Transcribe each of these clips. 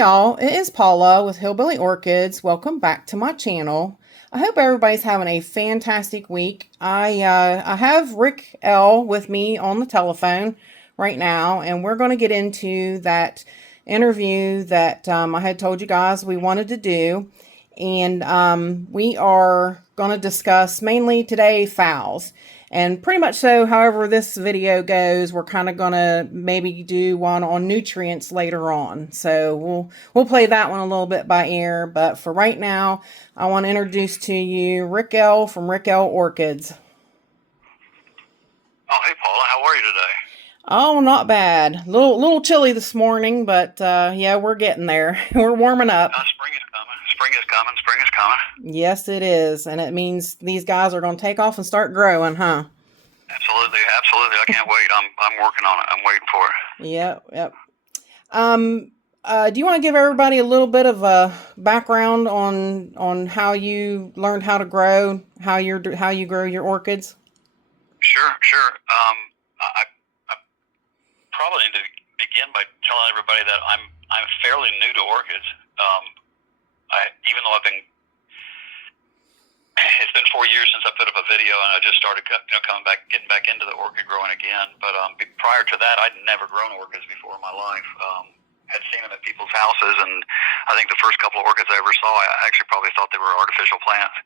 y'all, it is Paula with Hillbilly Orchids. Welcome back to my channel. I hope everybody's having a fantastic week. I have Rick L with me on the telephone right now, and we're going to get into that interview that I had told you guys we wanted to do. And we are going to discuss mainly today phals. And pretty much so, however this video goes, we're kind of going to maybe do one on nutrients later on. So we'll play that one a little bit by ear. But for right now, I want to introduce to you Rick L from Rick L Orchids. Oh, hey Paula, how are you today? Oh, not bad. Little chilly this morning, but yeah, we're getting there. We're warming up. Spring is coming. Spring is coming. Spring is coming. Yes, it is. And it means these guys are going to take off and start growing, huh? Absolutely, absolutely. I can't wait. I'm working on it. I'm waiting for it. Yep. Do you want to give everybody a little bit of a background on how you learned how to grow, how you grow your orchids? Sure, sure. I probably need to begin by telling everybody that I'm fairly new to orchids. Even though it's been 4 years since I put up a video, and I just started getting back into the orchid growing again. But prior to that, I'd never grown orchids before in my life. Had seen them at people's houses, and I think the first couple of orchids I ever saw, I actually probably thought they were artificial plants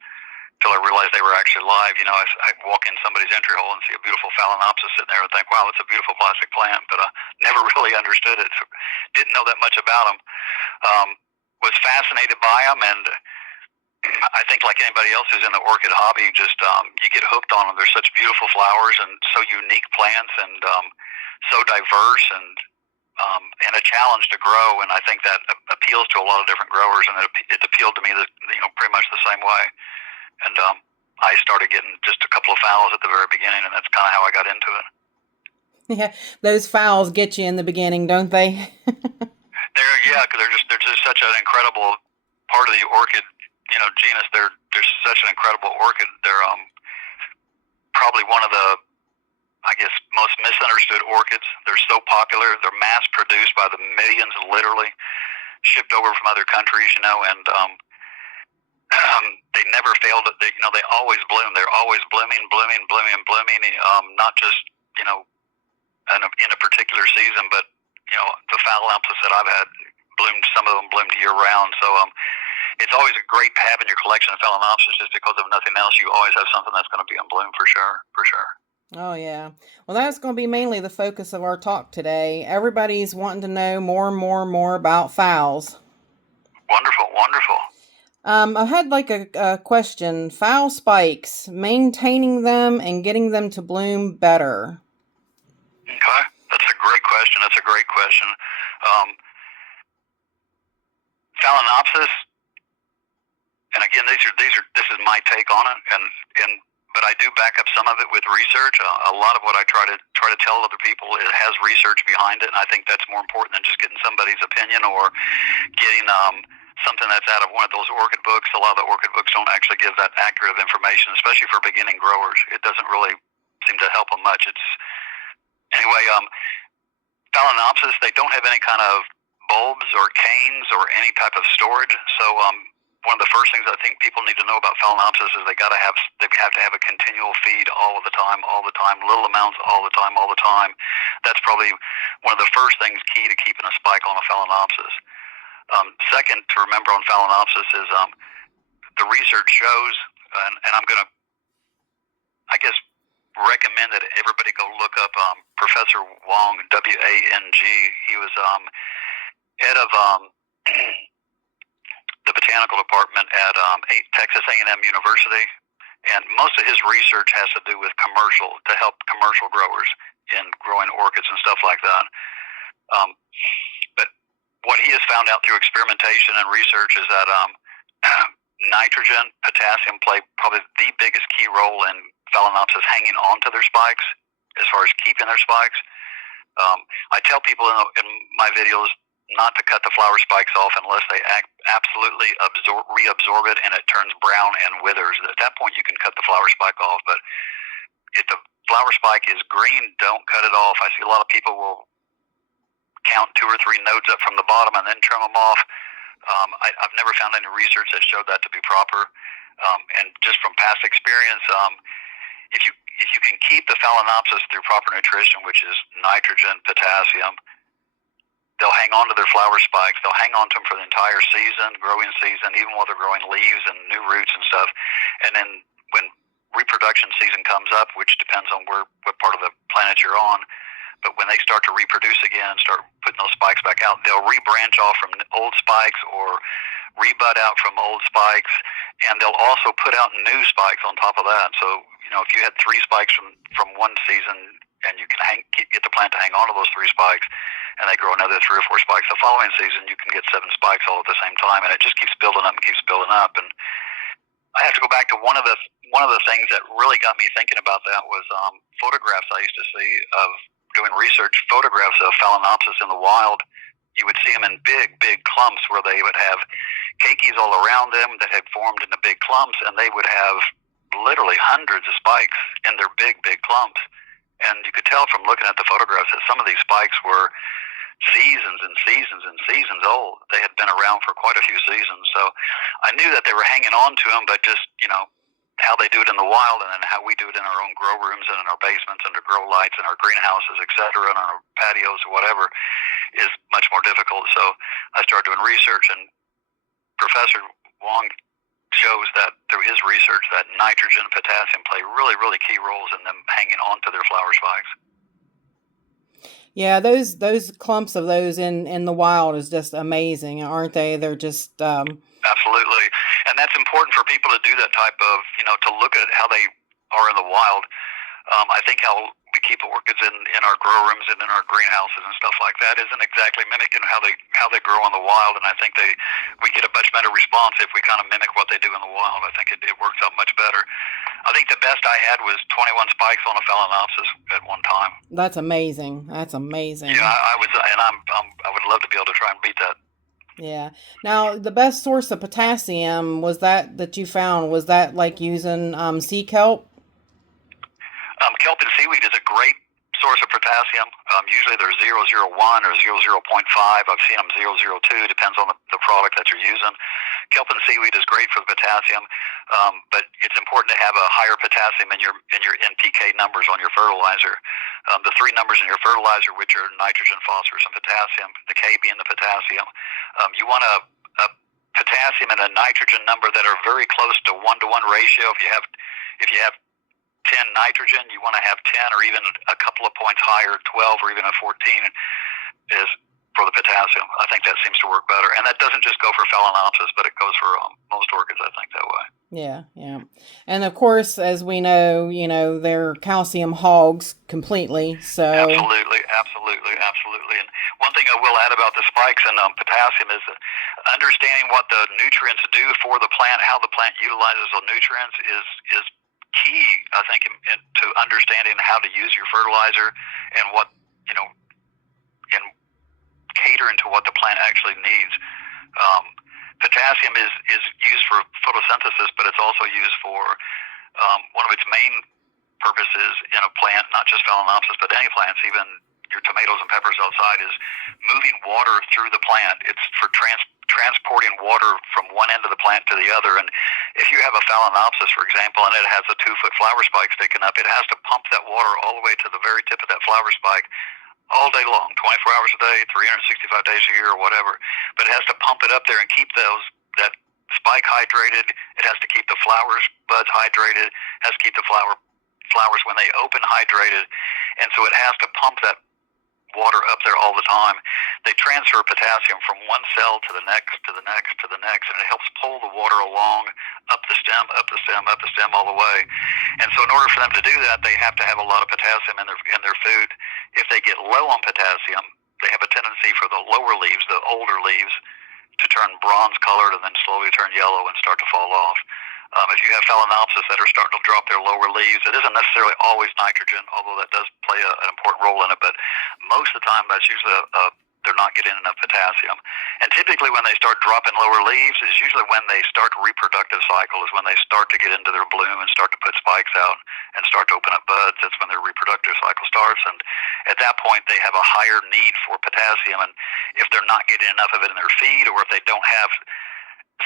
until I realized they were actually live. I'd walk in somebody's entry hole and see a beautiful Phalaenopsis sitting there and think, wow, that's a beautiful plastic plant, but I never really understood it, so didn't know that much about them. Was fascinated by them, and I think like anybody else who's in the orchid hobby, just you get hooked on them. They're such beautiful flowers and so unique plants, and so diverse, and a challenge to grow. And I think that appeals to a lot of different growers, and it appealed to me pretty much the same way. And I started getting just a couple of phals at the very beginning, and that's kind of how I got into it. Yeah, those phals get you in the beginning, don't they? Because they're just such an incredible part of the orchid, genus. They're such an incredible orchid. They're probably one of the, I guess, most misunderstood orchids. They're so popular. They're mass produced by the millions, literally shipped over from other countries, and they never fail to. They always bloom. They're always blooming. Not just in a particular season, but the Phalaenopsis that I've had bloomed. Some of them bloomed year round. So it's always a great to have in your collection of Phalaenopsis, just because of nothing else. You always have something that's going to be in bloom for sure. Oh, yeah. Well, that's going to be mainly the focus of our talk today. Everybody's wanting to know more about phals. Wonderful. I had like a question. Phal spikes, maintaining them and getting them to bloom better. Okay. That's a great question. Phalaenopsis, and again, this is my take on it, but I do back up some of it with research. A lot of what I try to tell other people, it has research behind it, and I think that's more important than just getting somebody's opinion or getting something that's out of one of those orchid books. A lot of the orchid books don't actually give that accurate information, especially for beginning growers. It doesn't really seem to help them much. Anyway, Phalaenopsis, they don't have any kind of bulbs or canes or any type of storage, so one of the first things I think people need to know about Phalaenopsis is they have to have a continual feed all the time, little amounts all the time. That's probably one of the first things key to keeping a spike on a Phalaenopsis. Second to remember on Phalaenopsis is the research shows, and I'm going to, I guess, recommend that everybody go look up Professor Wang, W-A-N-G. He was head of the botanical department at Texas A&M University, and most of his research has to do with to help commercial growers in growing orchids and stuff like that. But what he has found out through experimentation and research is that nitrogen, potassium play probably the biggest key role in Phalaenopsis hanging on to their spikes as far as keeping their spikes. I tell people in my videos not to cut the flower spikes off unless they absolutely reabsorb it and it turns brown and withers. At that point, you can cut the flower spike off. But if the flower spike is green, don't cut it off. I see a lot of people will count 2 or 3 nodes up from the bottom and then trim them off. I've never found any research that showed that to be proper. And just from past experience, if you can keep the Phalaenopsis through proper nutrition, which is nitrogen, potassium, they'll hang on to their flower spikes. They'll hang on to them for the entire season, growing season, even while they're growing leaves and new roots and stuff. And then when reproduction season comes up, which depends on what part of the planet you're on, but when they start to reproduce again, start putting those spikes back out, they'll rebranch off from old spikes or rebud out from old spikes, and they'll also put out new spikes on top of that. So, if you had 3 spikes from one season, and you can get the plant to hang on to those 3 spikes, and they grow another 3 or 4 spikes the following season, you can get 7 spikes all at the same time, and it just keeps building up and keeps building up. And I have to go back to one of the things that really got me thinking about that was photographs I used to see of doing research. Photographs of Phalaenopsis in the wild. You would see them in big, big clumps where they would have keikis all around them that had formed into big clumps, and they would have literally hundreds of spikes in their big, big clumps. And you could tell from looking at the photographs that some of these spikes were seasons and seasons and seasons old. They had been around for quite a few seasons. So I knew that they were hanging on to them, but just, how they do it in the wild and then how we do it in our own grow rooms and in our basements under grow lights and our greenhouses, et cetera, and on our patios or whatever is much more difficult. So I started doing research, and Professor Wong shows that through his research that nitrogen and potassium play really, really key roles in them hanging on to their flower spikes. Yeah, those clumps of those in the wild is just amazing, aren't they? They're just Absolutely. And that's important for people to do that type of, to look at how they are in the wild. I think how we keep orchids in our grow rooms and in our greenhouses and stuff like that isn't exactly mimicking how they grow in the wild. And I think we get a much better response if we kind of mimic what they do in the wild. I think it works out much better. I think the best I had was 21 spikes on a Phalaenopsis at one time. That's amazing. That's amazing. Yeah, I was, and I would love to be able to try and beat that. Yeah. Now, the best source of potassium was that you found, was that like using sea kelp? Kelp and seaweed is a great source of potassium. Usually they're 0.001 or 0.05. I've seen them 0.02, depends on the product that you're using. Kelp and seaweed is great for the potassium, but it's important to have a higher potassium in your NPK numbers on your fertilizer. The 3 numbers in your fertilizer, which are nitrogen, phosphorus, and potassium, the K being the potassium. You want a potassium and a nitrogen number that are very close to 1-to-1 ratio. If you have 10 nitrogen, you want to have 10 or even a couple of points higher, 12 or even a 14 is for the potassium. I think that seems to work better. And that doesn't just go for Phalaenopsis, but it goes for most orchids, I think, that way. Yeah, yeah. And of course, as we know, they're calcium hogs completely. So Absolutely. And one thing I will add about the spikes and potassium is understanding what the nutrients do for the plant, how the plant utilizes those nutrients is key, I think, to understanding how to use your fertilizer and what, and catering to what the plant actually needs. Potassium is used for photosynthesis, but it's also used for one of its main purposes in a plant, not just Phalaenopsis, but any plants, even your tomatoes and peppers outside, is moving water through the plant. It's for transporting water from one end of the plant to the other. And if you have a Phalaenopsis, for example, and it has a 2-foot flower spike sticking up, it has to pump that water all the way to the very tip of that flower spike all day long, 24 hours a day, 365 days a year, or whatever. But it has to pump it up there and keep that spike hydrated. It has to keep the flowers, buds hydrated. It has to keep the flowers when they open hydrated. And so it has to pump that water up there all the time. They transfer potassium from one cell to the next, to the next, to the next, and it helps pull the water along up the stem, up the stem, up the stem all the way. And so in order for them to do that, they have to have a lot of potassium in their food. If they get low on potassium, they have a tendency for the lower leaves, the older leaves, to turn bronze colored and then slowly turn yellow and start to fall off. If you have Phalaenopsis that are starting to drop their lower leaves, it isn't necessarily always nitrogen, although that does play an important role in it, but most of the time that's usually their they're not getting enough potassium. And typically when they start dropping lower leaves is usually when they start reproductive cycle, is when they start to get into their bloom and start to put spikes out and start to open up buds. That's when their reproductive cycle starts. And at that point, they have a higher need for potassium. And if they're not getting enough of it in their feed, or if they don't have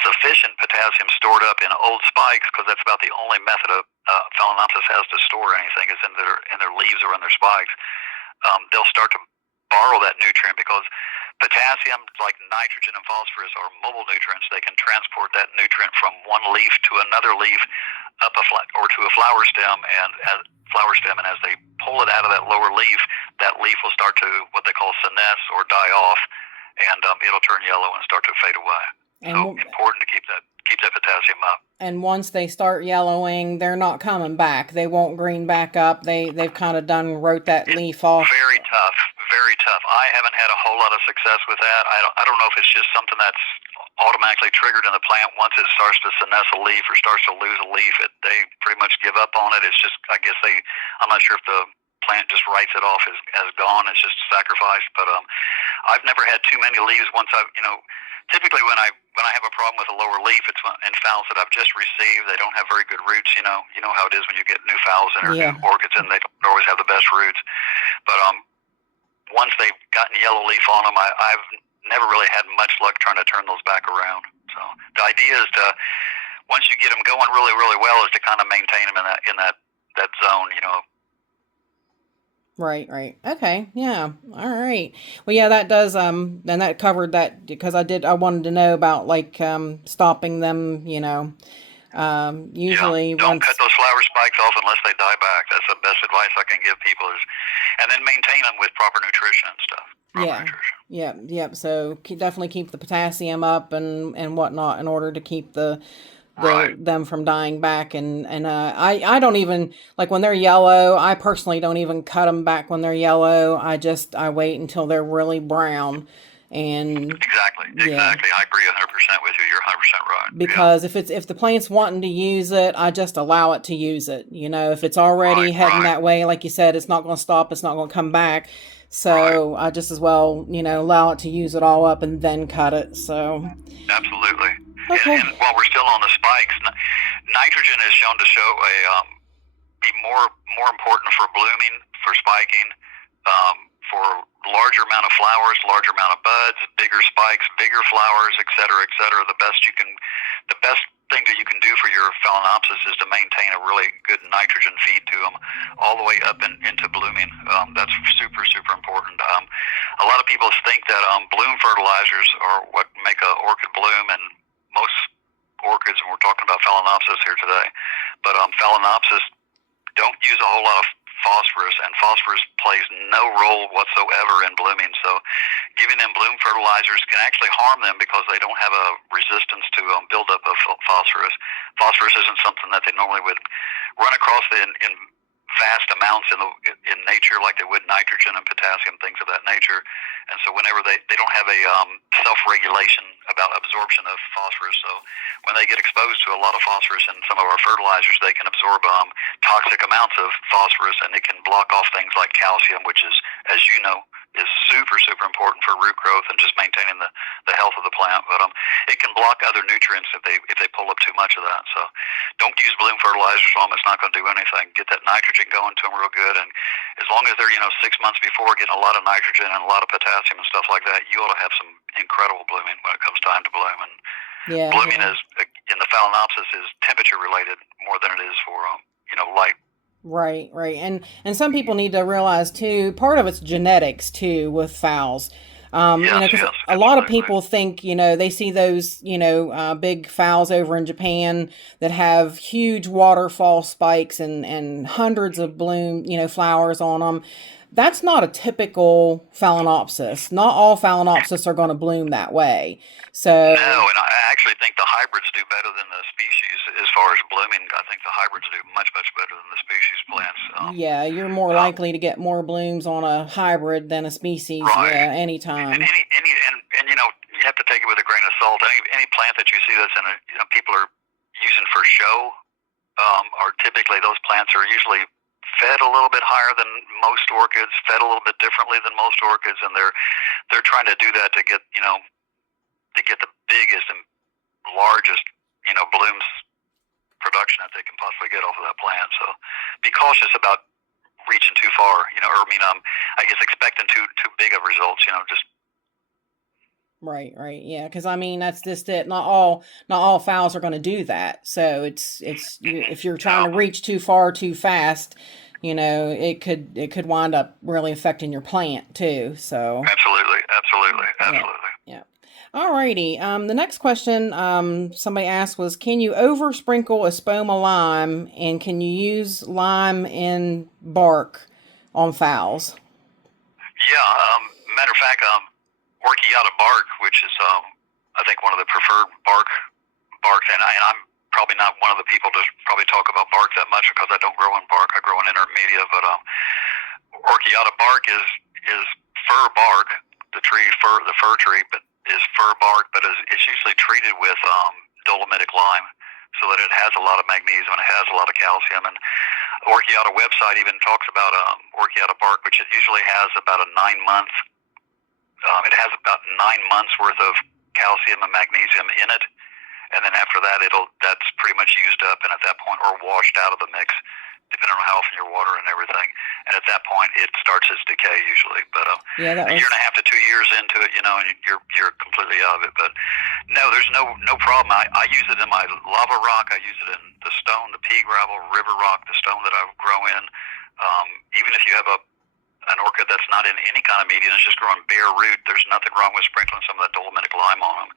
sufficient potassium stored up in old spikes, because that's about the only method of Phalaenopsis has to store anything is in their leaves or in their spikes. They'll start to borrow that nutrient, because potassium, like nitrogen and phosphorus, are mobile nutrients. They can transport that nutrient from one leaf to another leaf, up or to a flower stem, and as they pull it out of that lower leaf, that leaf will start to what they call senesce or die off, and it'll turn yellow and start to fade away. And so important to keep that potassium up. And once they start yellowing, they're not coming back. They won't green back up. They've kind of wrote that leaf off. Very tough, very tough. I haven't had a whole lot of success with that. I don't know if it's just something that's automatically triggered in the plant. Once it starts to senesce a leaf or starts to lose a leaf, they pretty much give up on it. It's just, I guess I'm not sure if the plant just writes it off as gone. It's just sacrificed. But I've never had too many leaves. Typically when I have a problem with a lower leaf, it's in phals that I've just received. They don't have very good roots. You know how it is when you get new phals in or new orchids, and they don't always have the best roots. But once they've gotten yellow leaf on them, I've never really had much luck trying to turn those back around. So the idea is to, once you get them going really, really well, is to kind of maintain them in that zone. Right. Okay. Yeah. All right. Well, yeah, that does, and that covered that, because I wanted to know about, like, stopping them, usually. Don't cut those flower spikes off unless they die back. That's the best advice I can give people and then maintain them with proper nutrition and stuff. Yeah. So definitely keep the potassium up and whatnot in order to keep them from dying back. And I don't even, like, when they're yellow, I personally don't even cut them back when they're yellow. I wait until they're really brown. And exactly. I agree 100% with you. You're 100% right. Because if the plant's wanting to use it, I just allow it to use it. If it's already heading that way, like you said, it's not going to stop. It's not going to come back. So I just as well, allow it to use it all up and then cut it. So absolutely. Okay. And while we're still on the spikes, nitrogen is shown to be more important for blooming, for spiking, for larger amount of flowers, larger amount of buds, bigger spikes, bigger flowers, et cetera, et cetera. The best thing that you can do for your Phalaenopsis is to maintain a really good nitrogen feed to them all the way up into blooming. That's super, super important. A lot of people think that bloom fertilizers are what make an orchid bloom, and most orchids, and we're talking about Phalaenopsis here today, but Phalaenopsis don't use a whole lot of phosphorus, and phosphorus plays no role whatsoever in blooming. So giving them bloom fertilizers can actually harm them, because they don't have a resistance to buildup of phosphorus. Phosphorus isn't something that they normally would run across in vast amounts in nature like they would nitrogen and potassium, things of that nature. And so whenever they don't have a self-regulation about absorption of phosphorus, so when they get exposed to a lot of phosphorus in some of our fertilizers, they can absorb toxic amounts of phosphorus, and it can block off things like calcium, which is, as you know, is super, super important for root growth and just maintaining the health of the plant. But it can block other nutrients if they pull up too much of that. So don't use bloom fertilizers on them. It's not going to do anything. Get that nitrogen going to them real good, and as long as they're 6 months before getting a lot of nitrogen and a lot of potassium and stuff like that, you ought to have some incredible blooming when it comes time to bloom. And blooming is in the Phalaenopsis is temperature related more than it is for light. Right. And some people need to realize too, part of it's genetics too with phals. Because a lot of people think, they see those, big phals over in Japan that have huge waterfall spikes and hundreds of bloom, flowers on them. That's not a typical Phalaenopsis. Not all Phalaenopsis are going to bloom that way. So no, and I actually think the hybrids do better than the species as far as blooming. I think the hybrids do much, much better than the species plants. You're more likely to get more blooms on a hybrid than a species. Right. Yeah, anytime. And you have to take it with a grain of salt. Any plant that you see that's people are using for show, are typically, those plants are usually fed a little bit higher than most orchids, fed a little bit differently than most orchids, and they're trying to do that to get the biggest and largest blooms production that they can possibly get off of that plant. So be cautious about reaching too far, I guess expecting too big of results, just. Right, yeah, because I mean that's just it. Not all fowls are going to do that. So if you're trying to reach too far too fast, it could wind up really affecting your plant too. So absolutely. Yeah. Alrighty. The next question somebody asked was, can you over sprinkle a spoma lime, and can you use lime in bark on fowls? Yeah. Matter of fact, Orchiata bark, which is I think one of the preferred barks, and I'm probably not one of the people to probably talk about bark that much because I don't grow in bark. I grow in intermedia, but Orchiata bark is fir bark, the fir tree, but is fir bark, but it's usually treated with dolomitic lime, so that it has a lot of magnesium and it has a lot of calcium. And Orchiata website even talks about Orchiata bark, which it usually has about a 9 month. It has about 9 months worth of calcium and magnesium in it, and then after that, that's pretty much used up, and at that point, or washed out of the mix, depending on how often you're watering and everything. And at that point, it starts its decay usually. But a year and a half to 2 years into it, and you're completely out of it. But no, there's no problem. I use it in my lava rock. I use it in the stone, the pea gravel, river rock, the stone that I grow in. Even if you have an orchid that's not in any kind of media and it's just growing bare root, there's nothing wrong with sprinkling some of that dolomitic lime on them.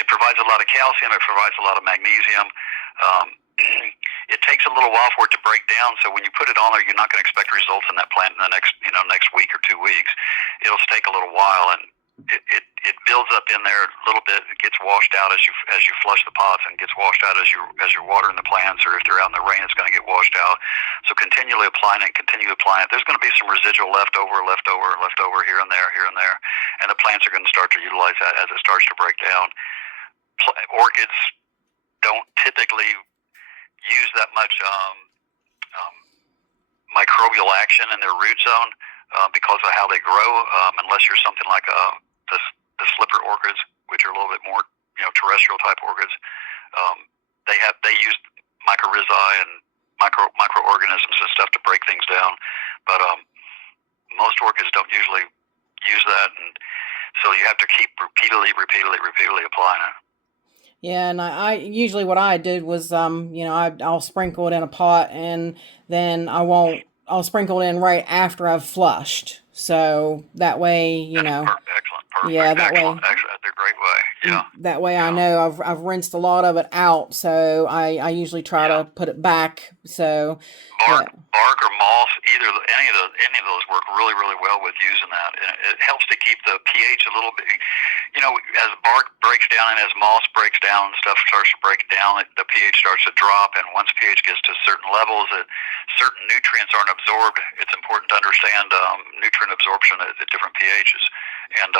It provides a lot of calcium. It provides a lot of magnesium. It takes a little while for it to break down, so when you put it on there, you're not going to expect results in that plant in the next week or 2 weeks. It'll take a little while, and it builds up in there a little bit. It gets washed out as you flush the pots, and gets washed out as you're watering the plants, or if they're out in the rain, it's going to get washed out. So continually applying it, There's going to be some residual leftover here and there, and the plants are going to start to utilize that as it starts to break down. Orchids don't typically use that much microbial action in their root zone because of how they grow, unless you're something like the slipper orchids, which are a little bit more terrestrial type orchids. They use mycorrhizae and microorganisms and stuff to break things down, but most orchids don't usually use that, and so you have to keep repeatedly applying it. Yeah, and I usually what I did was I'll sprinkle it in a pot, and then I'll sprinkle it in right after I've flushed. So that way, Excellent. Yeah, that way. That's a great way. Yeah. That way I know I've rinsed a lot of it out, so I usually try to put it back. So bark or moss, any of those work really, really well with using that. And it helps to keep the pH a little bit. As bark breaks down and as moss breaks down and stuff starts to break down, the pH starts to drop. And once pH gets to certain levels, certain nutrients aren't absorbed. It's important to understand nutrient absorption at different pHs, and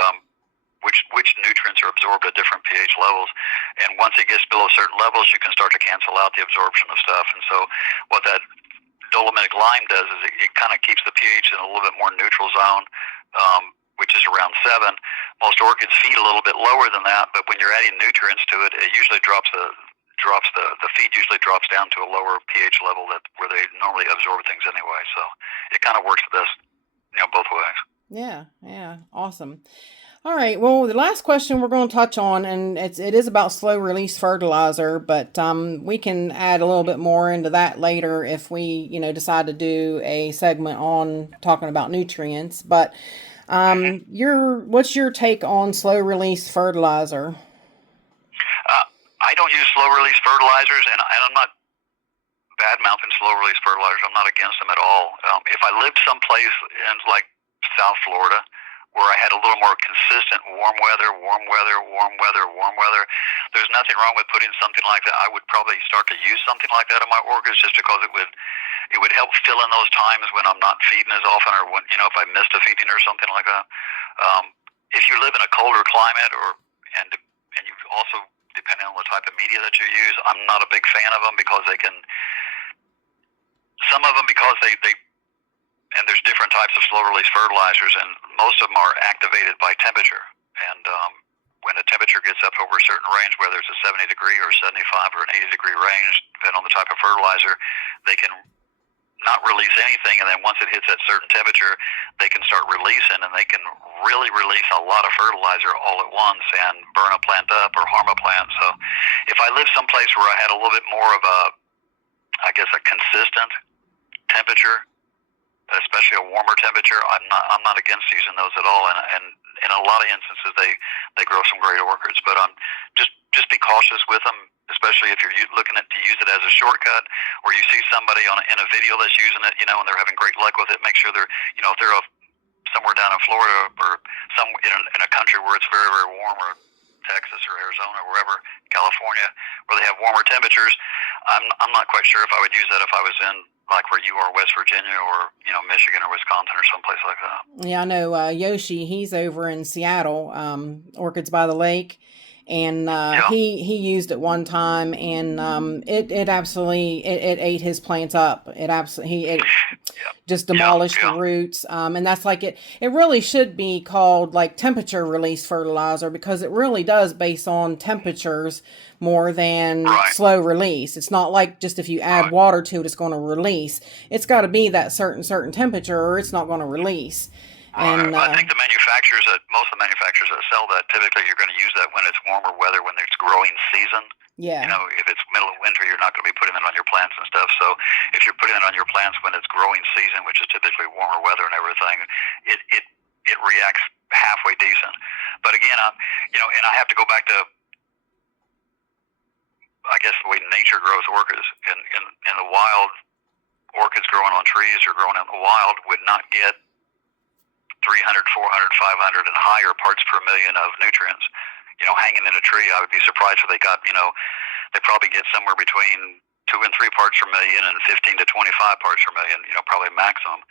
which nutrients are absorbed at different pH levels. And once it gets below certain levels, you can start to cancel out the absorption of stuff. And so what that dolomitic lime does is it kind of keeps the pH in a little bit more neutral zone, which is around 7. Most orchids feed a little bit lower than that, but when you're adding nutrients to it, it usually the feed usually drops down to a lower pH level where they normally absorb things anyway. So it kind of works the best, both ways. Yeah, awesome. All right. Well, the last question we're going to touch on, and it is about slow release fertilizer, but we can add a little bit more into that later if we, decide to do a segment on talking about nutrients. But what's your take on slow release fertilizer? I don't use slow release fertilizers, and I'm not bad mouthing slow release fertilizers. I'm not against them at all. If I lived someplace in like South Florida, where I had a little more consistent warm weather, there's nothing wrong with putting something like that. I would probably start to use something like that in my orchids just because it would help fill in those times when I'm not feeding as often, or when, if I missed a feeding or something like that. If you live in a colder climate, and you also, depending on the type of media that you use, I'm not a big fan of them because because and there's different types of slow release fertilizers, and most of them are activated by temperature. And when the temperature gets up over a certain range, whether it's a 70-degree or 75 or an 80-degree range, depending on the type of fertilizer, they can not release anything, and then once it hits that certain temperature, they can start releasing, and they can really release a lot of fertilizer all at once and burn a plant up or harm a plant. So if I lived someplace where I had a little bit more of a, I guess, a consistent temperature, especially a warmer temperature, I'm not against using those at all, and in a lot of instances they grow some great orchids. But just be cautious with them, especially if you're looking to use it as a shortcut, or you see somebody in a video that's using it, and they're having great luck with it. Make sure they're, if they're somewhere down in Florida or some in a country where it's very, very warm, or Texas or Arizona or wherever, California, where they have warmer temperatures, I'm not quite sure if I would use that if I was in like where you are, West Virginia, or Michigan or Wisconsin or someplace like that. Yeah, I know Yoshi. He's over in Seattle, Orchids by the Lake, and he used it one time, and it absolutely it ate his plants up. It absolutely just demolished the roots, and that's like it really should be called like temperature release fertilizer, because it really does base on temperatures more than slow release. It's not like just if you add water to it, it's going to release. It's got to be that certain temperature, or it's not going to release. And I think most of the manufacturers that sell that, typically you're going to use that when it's warmer weather, when it's growing season. Yeah. If it's middle of winter, you're not going to be putting it on your plants and stuff. So if you're putting it on your plants when it's growing season, which is typically warmer weather and everything, it reacts halfway decent. But again, and I have to go back to, I guess, the way nature grows orchids. In the wild, orchids growing on trees or growing out in the wild would not get 300, 400, 500 and higher parts per million of nutrients. Hanging in a tree, I would be surprised if they got, they probably get somewhere between 2 and 3 parts per million and 15 to 25 parts per million, probably maximum.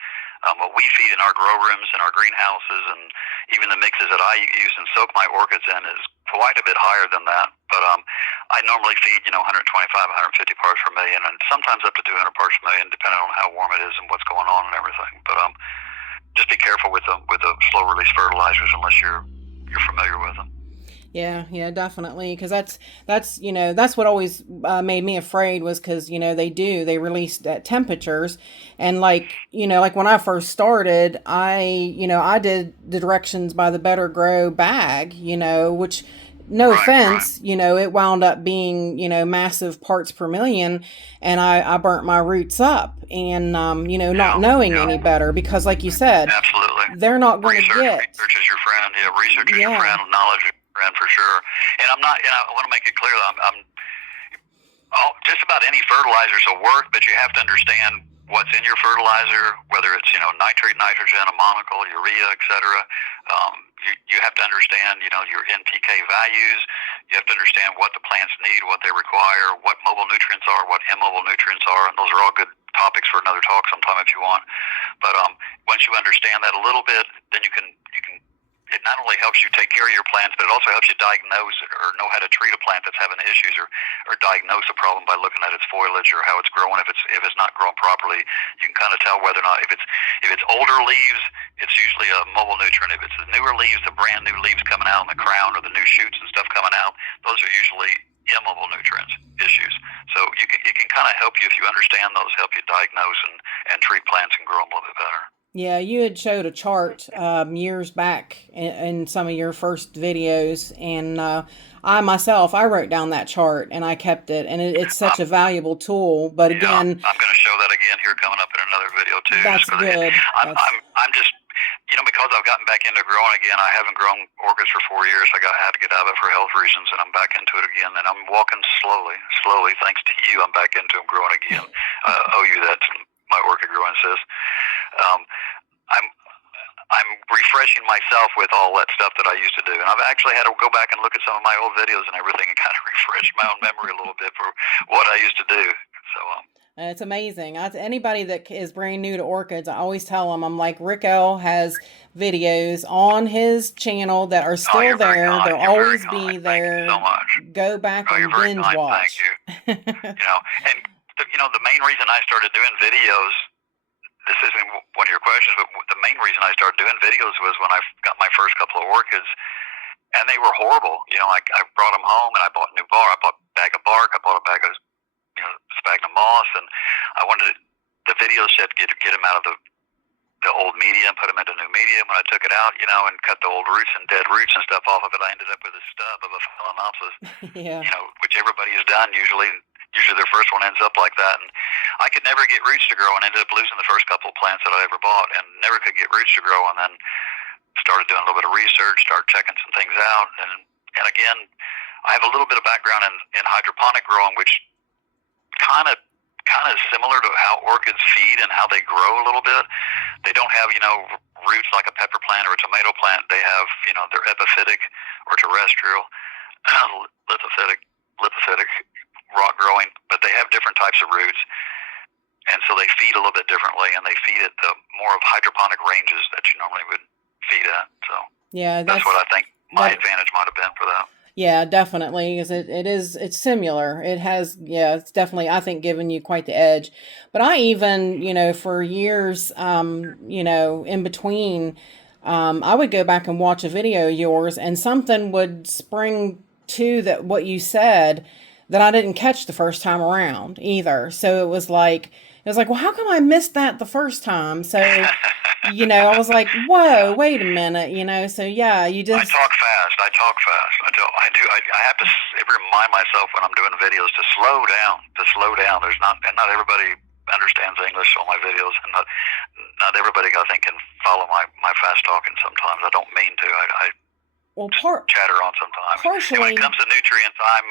What we feed in our grow rooms and our greenhouses, and even the mixes that I use and soak my orchids in, is quite a bit higher than that. But I normally feed 125, 150 parts per million, and sometimes up to 200 parts per million, depending on how warm it is and what's going on and everything. But just be careful with the slow release fertilizers unless you're familiar with them. Yeah, definitely. Because that's that's what always made me afraid, was because they released at temperatures, and like when I first started, I did the directions by the Better Grow bag, which, no offense, it wound up being massive parts per million, and I burnt my roots up, and not knowing any better, because like you said, absolutely, they're not going to get. Research is your friend. Yeah, research is your friend. Knowledge is your friend, for sure. And I'm not. I want to make it clear that I'm just about any fertilizers will work, but you have to understand what's in your fertilizer, whether it's nitrate, nitrogen, ammonical, urea, etc. You have to understand your NPK values. You have to understand what the plants need, what they require, what mobile nutrients are, what immobile nutrients are, and those are all good topics for another talk sometime if you want. But once you understand that a little bit, then you can. It not only helps you take care of your plants, but it also helps you diagnose or know how to treat a plant that's having issues, or diagnose a problem by looking at its foliage or how it's growing. If it's not growing properly, you can kind of tell whether or not, if it's older leaves, it's usually a mobile nutrient. If it's the newer leaves, the brand new leaves coming out in the crown, or the new shoots and stuff coming out, those are usually immobile nutrients issues. So it can kind of help you, if you understand those, help you diagnose and treat plants and grow them a little bit better. Yeah, you had showed a chart years back in some of your first videos, and I myself, I wrote down that chart and I kept it, and it's such a valuable tool. But again, I'm going to show that again here coming up in another video too. That's good. I'm just, because I've gotten back into growing again. I haven't grown orchids for 4 years. I had to get out of it for health reasons, and I'm back into it again. And I'm walking slowly. Thanks to you, I'm back into them growing again. I owe you that, my orchid growing sis. I'm refreshing myself with all that stuff that I used to do, and I've actually had to go back and look at some of my old videos and everything, and kind of refresh my own memory a little bit for what I used to do. So it's amazing. Anybody that is brand new to orchids, I always tell them, I'm like, Rick L has videos on his channel that are still there. They'll always be there. Thank you so much. Go back and binge watch. Thank you. And the main reason I started doing videos this isn't one of your questions, but the main reason I started doing videos was when I got my first couple of orchids, and they were horrible. I brought them home, and I bought a new bar. I bought a bag of bark. I bought a bag of sphagnum moss, and I wanted the videos said get them out of the old media and put them into new media. When I took it out, and cut the old roots and dead roots and stuff off of it, I ended up with a stub of a Phalaenopsis. Yeah. Which everybody has done usually. Usually their first one ends up like that, and I could never get roots to grow, and ended up losing the first couple of plants that I ever bought, and never could get roots to grow. And then started doing a little bit of research, started checking some things out, and again, I have a little bit of background in hydroponic growing, which kind of similar to how orchids feed and how they grow a little bit. They don't have roots like a pepper plant or a tomato plant. They have they're epiphytic or terrestrial, lithophytic, rock growing, but they have different types of roots, and so they feed a little bit differently, and they feed at the more of hydroponic ranges that you normally would feed at. So yeah, that's what I think my advantage might have been for that. Yeah, definitely, because it's similar. It has, yeah, it's definitely, I think, given you quite the edge. But I even, for years, in between, I would go back and watch a video of yours, and something would spring to that what you said that I didn't catch the first time around either. So it was like, well, how come I missed that the first time? So, I was like, whoa, wait a minute, so yeah, you just... I talk fast. I do. I have to remind myself when I'm doing videos to slow down. There's not everybody understands English on my videos, and not everybody, I think, can follow my fast talking sometimes. I don't mean to. I chatter on sometimes. Partially. And when it comes to nutrients, I'm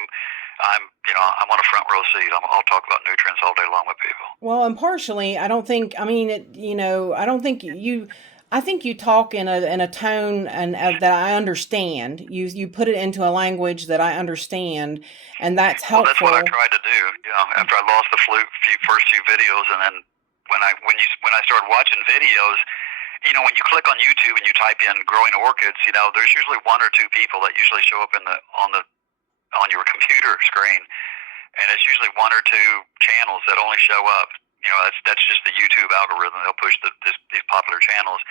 on a front row seat. I'll talk about nutrients all day long with people. Well, and partially, I don't think. I mean, I don't think you. I think you talk in a tone and that I understand. You put it into a language that I understand, and that's helpful. Well, that's what I tried to do. After I lost the first few videos, and then when I started watching videos. When you click on YouTube and you type in growing orchids, there's usually one or two people that usually show up on your computer screen, and it's usually one or two channels that only show up. That's just the YouTube algorithm. They'll push these popular channels,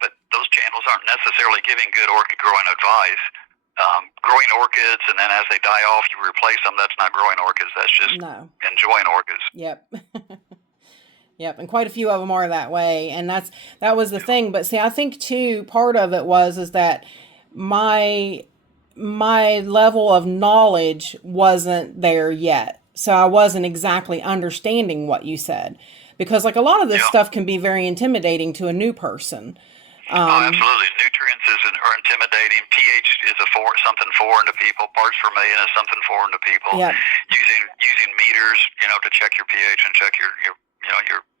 but those channels aren't necessarily giving good orchid growing advice. Growing orchids, and then as they die off, you replace them. That's not growing orchids. That's just enjoying orchids. Yep. Yep, and quite a few of them are that way, and that was the thing. But see, I think too, part of it is that my level of knowledge wasn't there yet, so I wasn't exactly understanding what you said, because like a lot of this stuff can be very intimidating to a new person. Absolutely, nutrients are intimidating. pH is something foreign to people. Parts per million is something foreign to people. Yep. Using meters, to check your pH and check your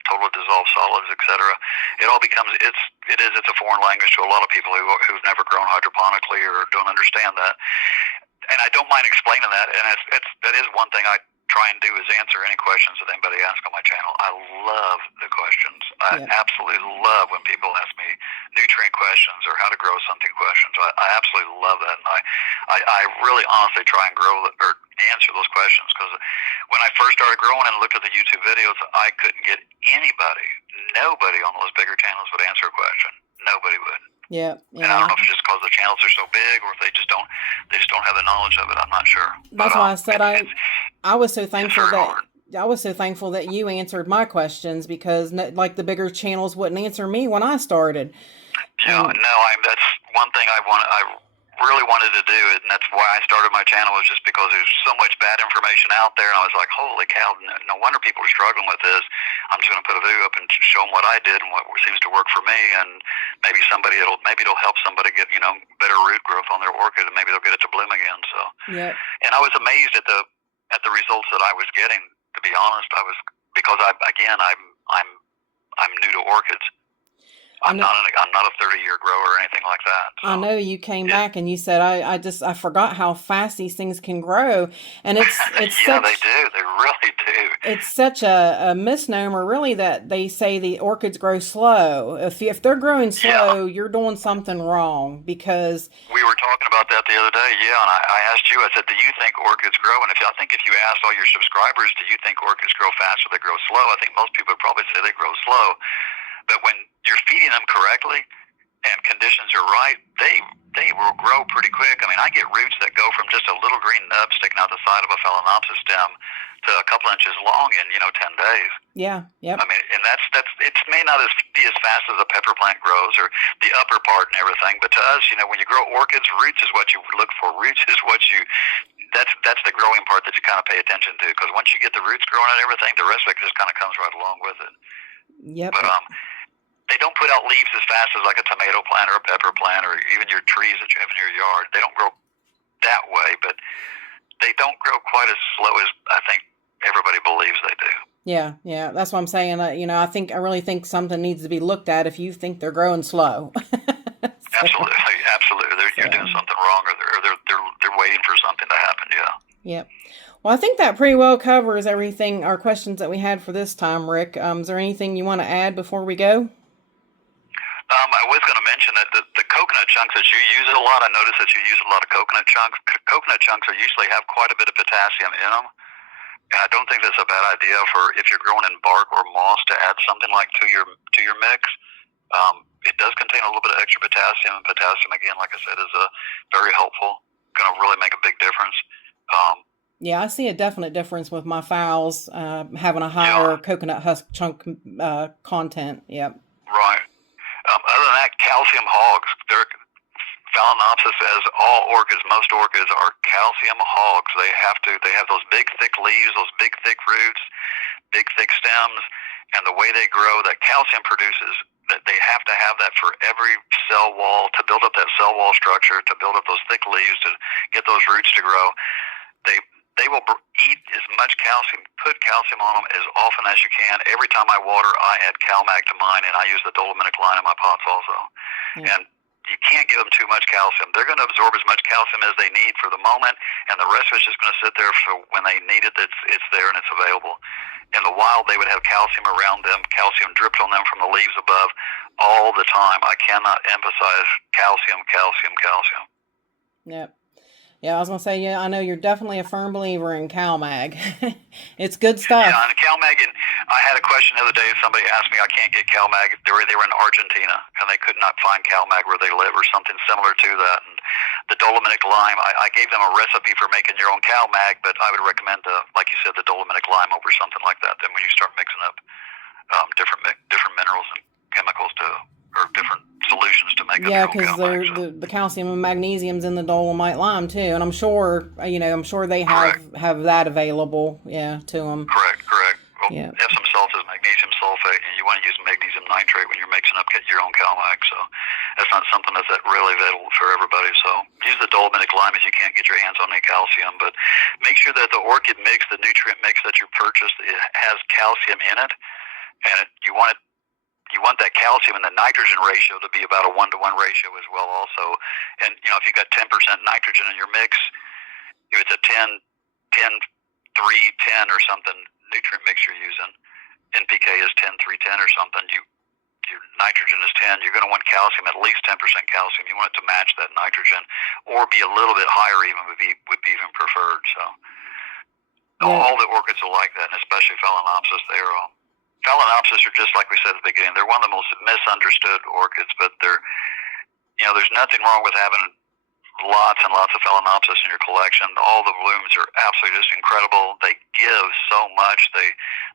total dissolved solids, etc. It all becomes it's a foreign language to a lot of people who've never grown hydroponically or don't understand that. And I don't mind explaining that. And that is one thing I try and do is answer any questions that anybody asks on my channel. I love the questions. I absolutely love when people ask me nutrient questions or how to grow something questions. I absolutely love that, and I really honestly try and grow or answer those questions, because when I first started growing and looked at the YouTube videos, I couldn't get nobody on those bigger channels would answer a question. Nobody would. Yeah. And I don't know if it's just because the channels are so big, or if they just don't have the knowledge of it. I'm not sure. That's why I said I was so thankful that you answered my questions, because like the bigger channels wouldn't answer me when I started. Yeah, that's one thing I really wanted to do, and that's why I started my channel, was just because there's so much bad information out there, and I was like, holy cow, no wonder people are struggling with this. I'm just going to put a video up and show them what I did and what seems to work for me, and maybe it'll help somebody get better root growth on their orchid, and maybe they'll get it to bloom again. So and I was amazed at the results that I was getting. To be honest, because I'm new to orchids. I'm not a 30-year grower or anything like that. So. I know you came back and you said, I forgot how fast these things can grow. And it's they do. They really do. It's such a misnomer, really, that they say the orchids grow slow. If they're growing slow, you're doing something wrong, because... We were talking about that the other day, and I asked you, I said, do you think orchids grow? And I think if you asked all your subscribers, do you think orchids grow fast or they grow slow? I think most people would probably say they grow slow. But when you're feeding them correctly and conditions are right, they will grow pretty quick. I mean, I get roots that go from just a little green nub sticking out the side of a Phalaenopsis stem to a couple inches long in 10 days. Yeah. Yep. I mean, and that's it may not be as fast as a pepper plant grows or the upper part and everything, but to us, when you grow orchids, roots is what you look for. Roots is what that's the growing part that you kind of pay attention to, because once you get the roots growing and everything, the rest of it just kind of comes right along with it. Yep. But they don't put out leaves as fast as like a tomato plant or a pepper plant or even your trees that you have in your yard. They don't grow that way, but they don't grow quite as slow as I think everybody believes they do. Yeah, that's what I'm saying. I really think something needs to be looked at if you think they're growing slow. Absolutely. You're doing something wrong, or they're waiting for something to happen. Yeah. Yep. Well, I think that pretty well covers everything, our questions that we had for this time, Rick. Is there anything you want to add before we go? I was going to mention that the coconut chunks that you use a lot, I noticed that you use a lot of coconut chunks. Coconut chunks usually have quite a bit of potassium in them. And I don't think that's a bad idea for if you're growing in bark or moss to add something like to your mix. It does contain a little bit of extra potassium, and potassium, again, like I said, is very helpful. Going to really make a big difference. Yeah, I see a definite difference with my phals having a higher coconut husk chunk content. Yep. Right. Other than that, calcium hogs. Phalaenopsis, as all orchids, most orchids are calcium hogs. They have those big, thick leaves, those big, thick roots, big, thick stems, and the way they grow, that calcium produces, that they have to have that for every cell wall to build up that cell wall structure, to build up those thick leaves, to get those roots to grow. They will eat as much calcium, put calcium on them as often as you can. Every time I water, I add CalMag to mine, and I use the dolomitic lime in my pots also. Yeah. And you can't give them too much calcium. They're going to absorb as much calcium as they need for the moment, and the rest of it's just going to sit there so when they need it, it's there and it's available. In the wild, they would have calcium around them, calcium dripped on them from the leaves above all the time. I cannot emphasize calcium, calcium, calcium. Yep. Yeah, I was going to say, I know you're definitely a firm believer in CalMag. It's good stuff. Yeah, and CalMag, and I had a question the other day. Somebody asked me, I can't get CalMag. They were in Argentina, and they could not find CalMag where they live or something similar to that. And the dolomitic lime, I gave them a recipe for making your own CalMag, but I would recommend, like you said, the dolomitic lime over something like that. Then when you start mixing up different minerals and chemicals or different solutions to make up your own CalMag. The calcium and magnesium's in the dolomite lime too, and I'm sure they have that available, to them. Correct. Well, Epsom salt is magnesium sulfate, and you want to use magnesium nitrate when you're mixing up your own CalMag. So that's not something that's really available for everybody. So use the dolomitic lime if you can't get your hands on any calcium, but make sure that the orchid mix, the nutrient mix that you purchased, it has calcium in it, and you want that calcium and the nitrogen ratio to be about a 1-to-1 ratio as well also. And, if you got 10% nitrogen in your mix, if it's a 10, 3, 10 or something nutrient mix you're using, NPK is 10, 3, 10 or something, your nitrogen is 10, you're going to want calcium, at least 10% calcium. You want it to match that nitrogen or be a little bit higher even would be even preferred. So all the orchids are like that, and especially Phalaenopsis. Phalaenopsis are just like we said at the beginning. They're one of the most misunderstood orchids, but there's nothing wrong with having lots and lots of Phalaenopsis in your collection. All the blooms are absolutely just incredible. They give so much.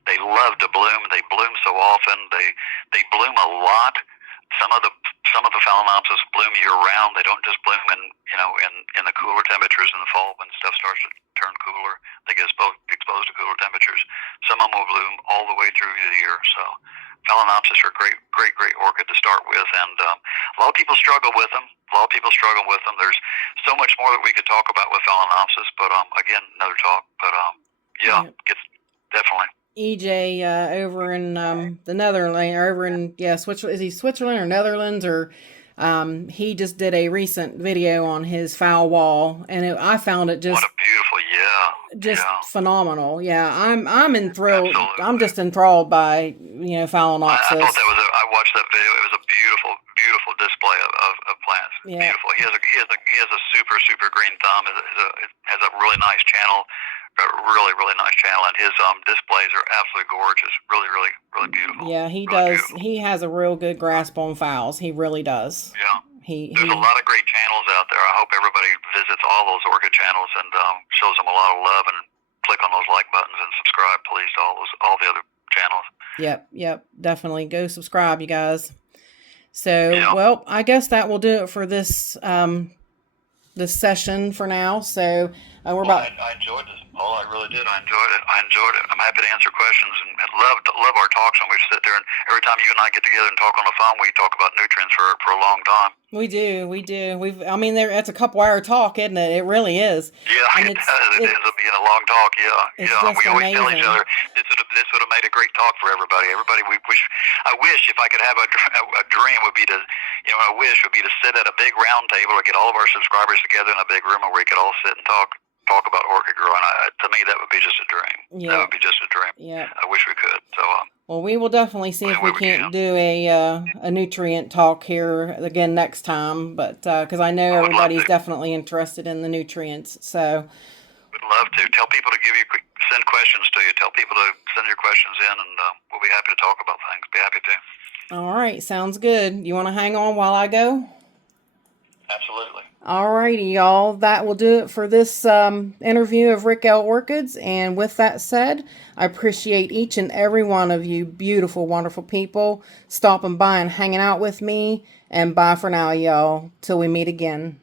They love to bloom. They bloom so often. They bloom a lot. Some of the Phalaenopsis bloom year round. They don't just bloom in the cooler temperatures in the fall when stuff starts to turn cooler. They get exposed to cooler temperatures. Some of them will bloom all the way through the year. So Phalaenopsis are great orchid to start with, and a lot of people struggle with them. There's so much more that we could talk about with Phalaenopsis, but again, another talk. But definitely. EJ over in the Netherlands, or over in Switzerland. Is he Switzerland or Netherlands? Or he just did a recent video on his phal wall, and I found it just what a beautiful, phenomenal. Yeah, I'm enthralled. Absolutely. I'm just enthralled by Phalaenopsis. I thought I watched that video. It was a beautiful display of plants. Yeah. Beautiful. He has a super green thumb. It has a really nice channel. A really, really nice channel, and his displays are absolutely gorgeous. Really, really, really beautiful. Yeah, he really does. Beautiful. He has a real good grasp on phals. He really does. Yeah. There's a lot of great channels out there. I hope everybody visits all those orchid channels and shows them a lot of love, and click on those like buttons and subscribe, please, to all the other channels. Yep, definitely go subscribe, you guys. So, well, I guess that will do it for this this session for now. So we're about. I enjoyed this, Paul. I really did. I enjoyed it. I'm happy to answer questions, and love our talks when we sit there. And every time you and I get together and talk on the phone, we talk about nutrients for a long time. We do. I mean, that's a couple-hour talk, isn't it? It really is. Yeah, and it ends up being a long talk. Yeah. And we always tell each other this would have made a great talk for everybody. I wish if I could have a dream would be to, I wish would be to sit at a big round table or get all of our subscribers together in a big room where we could all sit and talk about orchid growing. To me, that would be just a dream. Yeah. That would be just a dream. Yeah. I wish we could. So. Well, we will definitely see if we can't do a nutrient talk here again next time, but because I know everybody's definitely interested in the nutrients, so. Would love to. Tell people to send questions to you. Tell people to send your questions in, and we'll be happy to talk about things. Be happy to. All right, sounds good. You want to hang on while I go? Absolutely. Alrighty, y'all. That will do it for this interview of Rick L Orchids. And with that said, I appreciate each and every one of you beautiful, wonderful people stopping by and hanging out with me. And bye for now, y'all. Till we meet again.